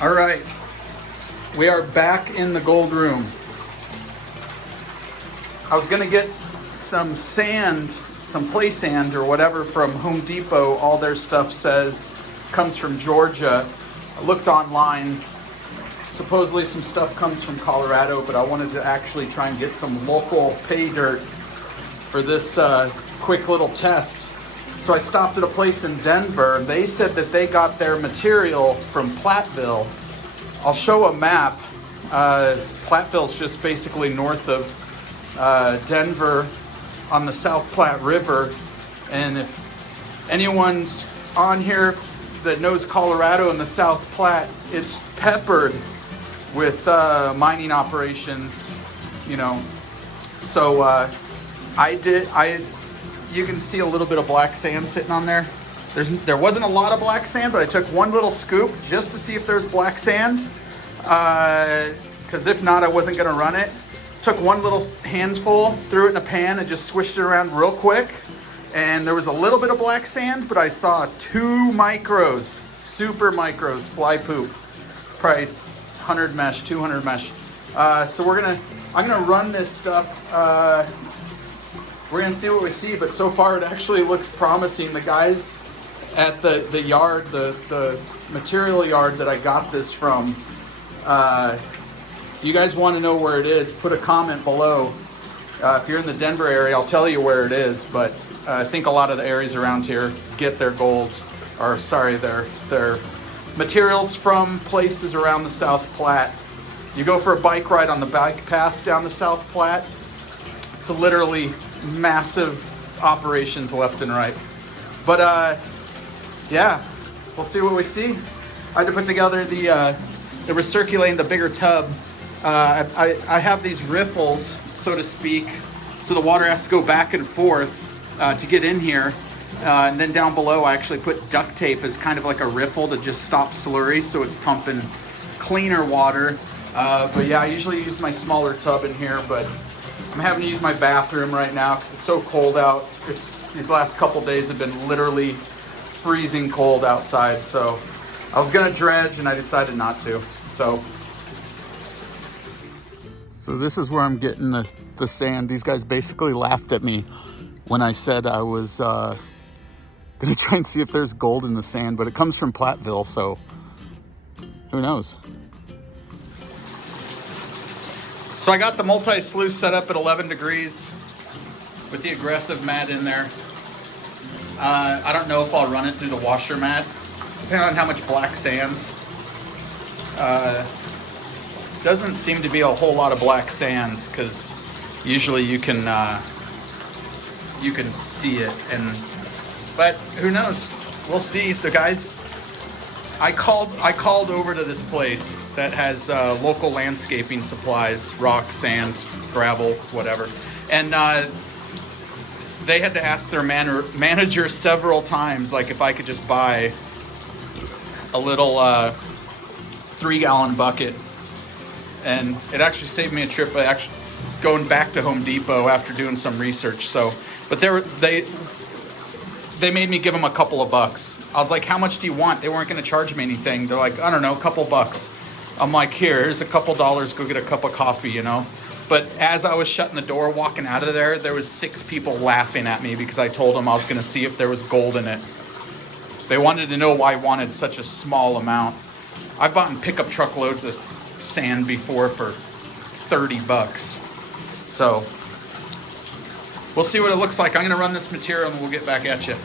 All right, we are back in the gold room. I was gonna get some sand, some play sand or whatever from Home Depot. All their stuff says comes from Georgia. I looked online. Supposedly some stuff comes from Colorado, but I wanted to actually try and get some local pay dirt for this quick little test. So I stopped at a place in Denver. They said that they got their material from Platteville. I'll show a map. Platteville's just basically north of Denver on the South Platte River. And if anyone's on here that knows Colorado and the South Platte, it's peppered with mining operations, you know. So you can see a little bit of black sand sitting on there. There wasn't a lot of black sand, but I took one little scoop just to see if there's black sand. Because if not, I wasn't gonna run it. Took one little handful, threw it in a pan and just swished it around real quick. And there was a little bit of black sand, but I saw 2 micros, super micros, fly poop. Probably 100 mesh, 200 mesh. So I'm gonna run this stuff. We're gonna see what we see, but so far it actually looks promising. The guys at the yard, the material yard that I got this from, you guys want to know where it is, put a comment below. If you're in the Denver area, I'll tell you where it is, but I think a lot of the areas around here get their gold, or sorry, their materials from places around the South Platte. You go for a bike ride on the bike path down the South Platte, it's literally massive operations left and right. But yeah, we'll see what we see. I had to put together they were circulating the bigger tub. I have these riffles, so to speak, so the water has to go back and forth to get in here. And then down below, I actually put duct tape as kind of like a riffle to just stop slurry, so it's pumping cleaner water. But yeah, I usually use my smaller tub in here, but I'm having to use my bathroom right now because it's so cold out. These last couple days have been literally freezing cold outside. So I was gonna dredge and I decided not to. So this is where I'm getting the sand. These guys basically laughed at me when I said I was gonna try and see if there's gold in the sand, but it comes from Platteville, so who knows? So I got the multi-sluice set up at 11 degrees with the aggressive mat in there. I don't know if I'll run it through the washer mat, depending on how much black sands. Doesn't seem to be a whole lot of black sands because usually you can see it, but who knows? We'll see. The guys, I called over to this place that has local landscaping supplies, rock, sand, gravel, whatever. And they had to ask their manager several times, like if I could just buy a little 3-gallon bucket. And it actually saved me a trip by actually going back to Home Depot after doing some research. So, but they made me give them a couple of bucks. I was like, how much do you want? They weren't going to charge me anything. They're like, I don't know, a couple bucks. I'm like, here's a couple dollars, go get a cup of coffee, you know? But as I was shutting the door, walking out of there was 6 people laughing at me because I told them I was going to see if there was gold in it. They wanted to know why I wanted such a small amount. I've bought in pickup truck loads of sand before for 30 bucks. So we'll see what it looks like. I'm going to run this material and we'll get back at you.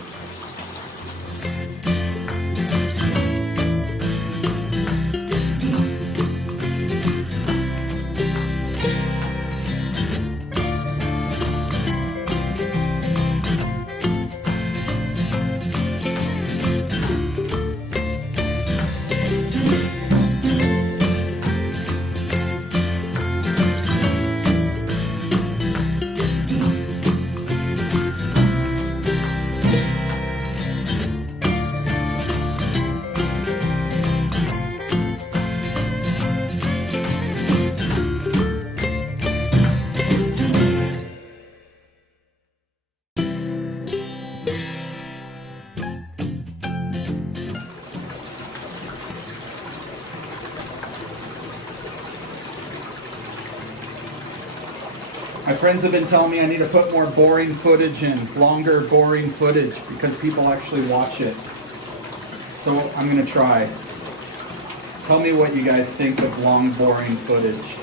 My friends have been telling me I need to put more boring footage in, longer boring footage, because people actually watch it. So I'm gonna try. Tell me what you guys think of long boring footage.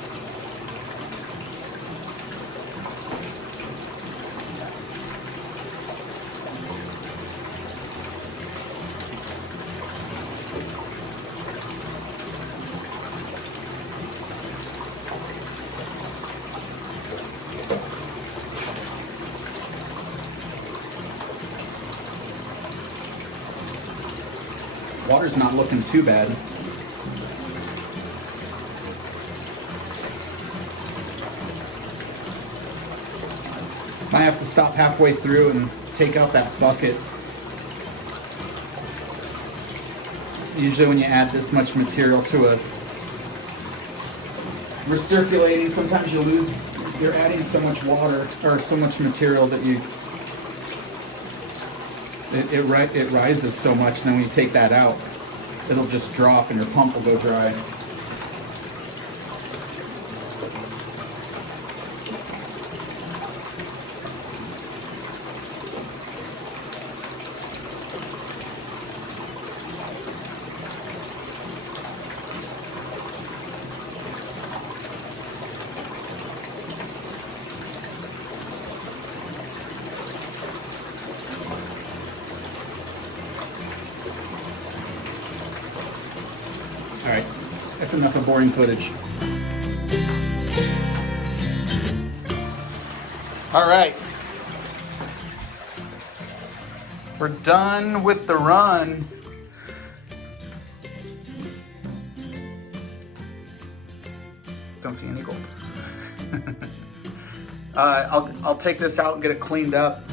Water's not looking too bad. Might have to stop halfway through and take out that bucket. Usually when you add this much material to a recirculating, sometimes you lose, you're adding so much water or so much material that it rises so much, and then when you take that out, it'll just drop and your pump will go dry. All right, that's enough of boring footage. All right, we're done with the run. Don't see any gold. I'll take this out and get it cleaned up.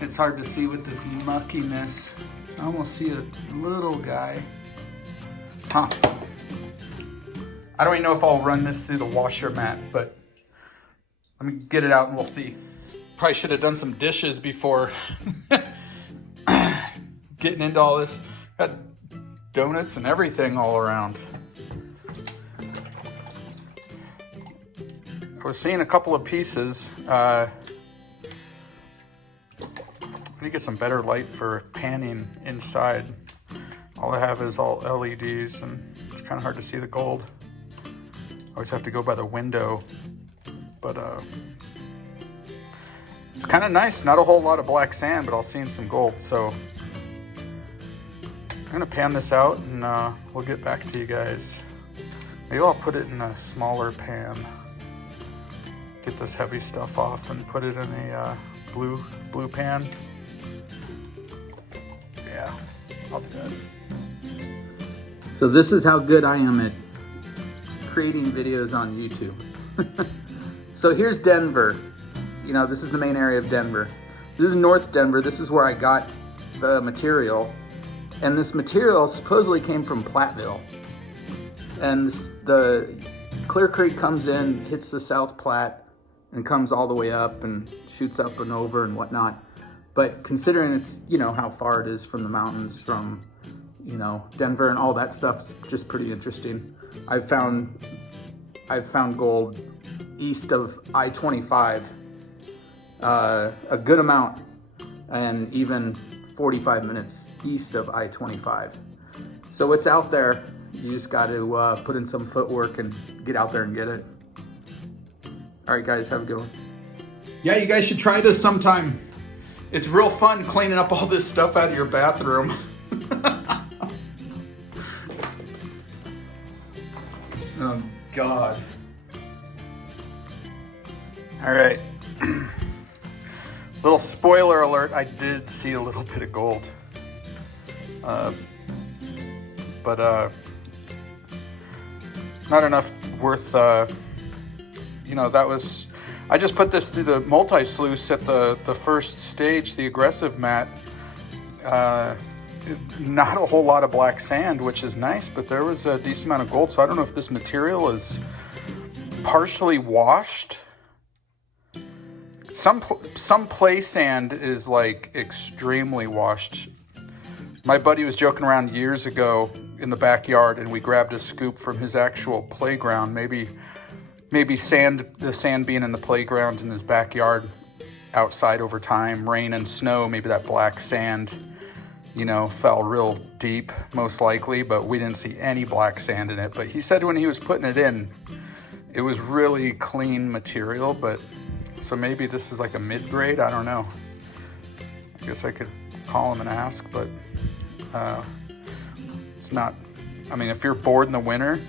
It's hard to see with this muckiness. I almost see a little guy. Huh. I don't even know if I'll run this through the washer mat, but let me get it out and we'll see. Probably should have done some dishes before getting into all this. Got donuts and everything all around. I was seeing a couple of pieces. I need to get some better light for panning inside. All I have is all LEDs and it's kind of hard to see the gold. I always have to go by the window, but it's kind of nice. Not a whole lot of black sand, but I'll see some gold. So I'm gonna pan this out and we'll get back to you guys. Maybe I'll put it in a smaller pan. Get this heavy stuff off and put it in a blue pan. Yeah, I'll do that. So this is how good I am at creating videos on YouTube. So here's Denver. You know, this is the main area of Denver. This is North Denver. This is where I got the material. And this material supposedly came from Platteville. And the Clear Creek comes in, hits the South Platte, and comes all the way up and shoots up and over and whatnot. But considering it's, you know, how far it is from the mountains, from, you know, Denver and all that stuff, it's just pretty interesting. I've found gold east of I-25, a good amount, and even 45 minutes east of I-25. So it's out there. You just got to put in some footwork and get out there and get it. All right, guys, have a good one. Yeah, you guys should try this sometime. It's real fun cleaning up all this stuff out of your bathroom. Oh, God. All right. Little spoiler alert, I did see a little bit of gold. But not enough worth, you know, that was, I just put this through the multi-sluice at the first stage, the aggressive mat. Not a whole lot of black sand, which is nice, but there was a decent amount of gold. So I don't know if this material is partially washed. Some play sand is like extremely washed. My buddy was joking around years ago in the backyard and we grabbed a scoop from his actual playground, maybe maybe the sand being in the playground in his backyard, outside over time, rain and snow, maybe that black sand, you know, fell real deep, most likely, but we didn't see any black sand in it. But he said when he was putting it in, it was really clean material, but so maybe this is like a mid-grade, I don't know. I guess I could call him and ask, but it's not, I mean, if you're bored in the winter,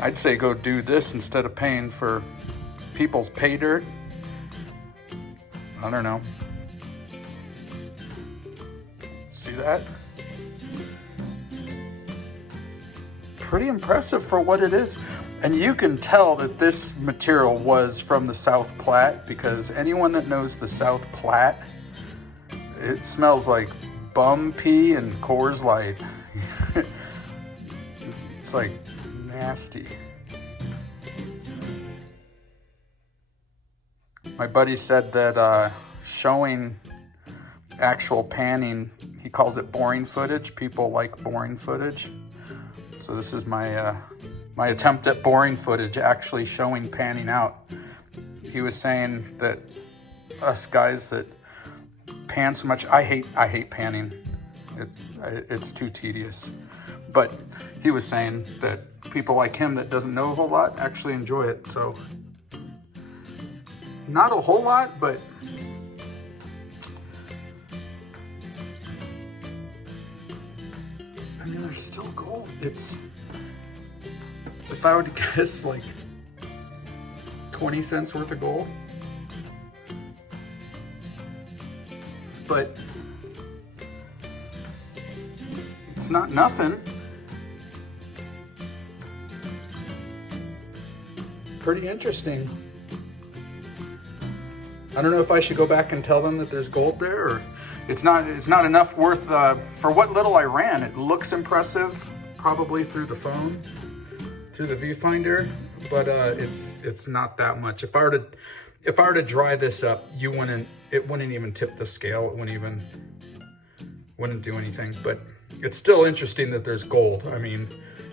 I'd say go do this instead of paying for people's pay dirt. I don't know. See that? It's pretty impressive for what it is. And you can tell that this material was from the South Platte, because anyone that knows the South Platte, it smells like bum pee and Coors Light. It's like nasty. My buddy said that showing actual panning, he calls it boring footage. People like boring footage. So this is my my attempt at boring footage, actually showing panning out. He was saying that us guys that pan so much, I hate panning. It's too tedious. But he was saying that people like him that doesn't know a whole lot actually enjoy it. So not a whole lot, but I mean, there's still gold. It's, if I would guess, like 20 cents worth of gold. But it's not nothing. Pretty interesting. I don't know if I should go back and tell them that there's gold there, or it's not enough worth for what little I ran. It looks impressive, probably through the phone, through the viewfinder, but it's not that much. If I were to dry this up, it wouldn't even tip the scale. It wouldn't do anything. But it's still interesting that there's gold. I mean,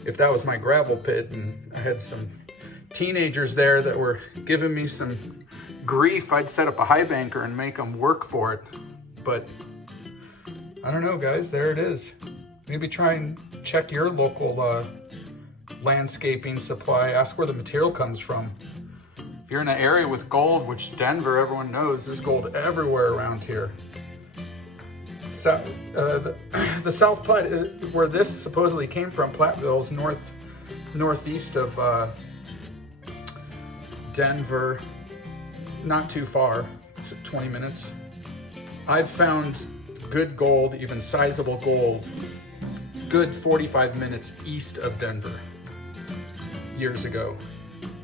if that was my gravel pit and I had some teenagers there that were giving me some grief, I'd set up a high banker and make them work for it. But I don't know, guys, there it is. Maybe try and check your local landscaping supply. Ask where the material comes from. If you're in an area with gold, which Denver, everyone knows, there's gold everywhere around here. So, the South Platte, where this supposedly came from, Platteville, is northeast of Denver, not too far, it's 20 minutes. I've found good gold, even sizable gold, good 45 minutes east of Denver years ago.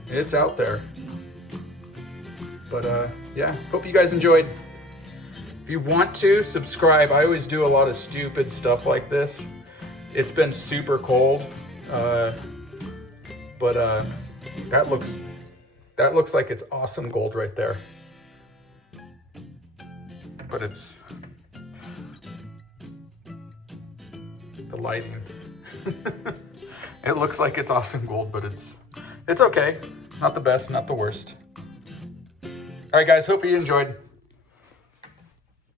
It's out there. But yeah, hope you guys enjoyed. If you want to, subscribe. I always do a lot of stupid stuff like this. It's been super cold, but that looks like it's awesome gold right there. But it's the lighting. It looks like it's awesome gold, but it's okay. Not the best, not the worst. All right, guys, hope you enjoyed.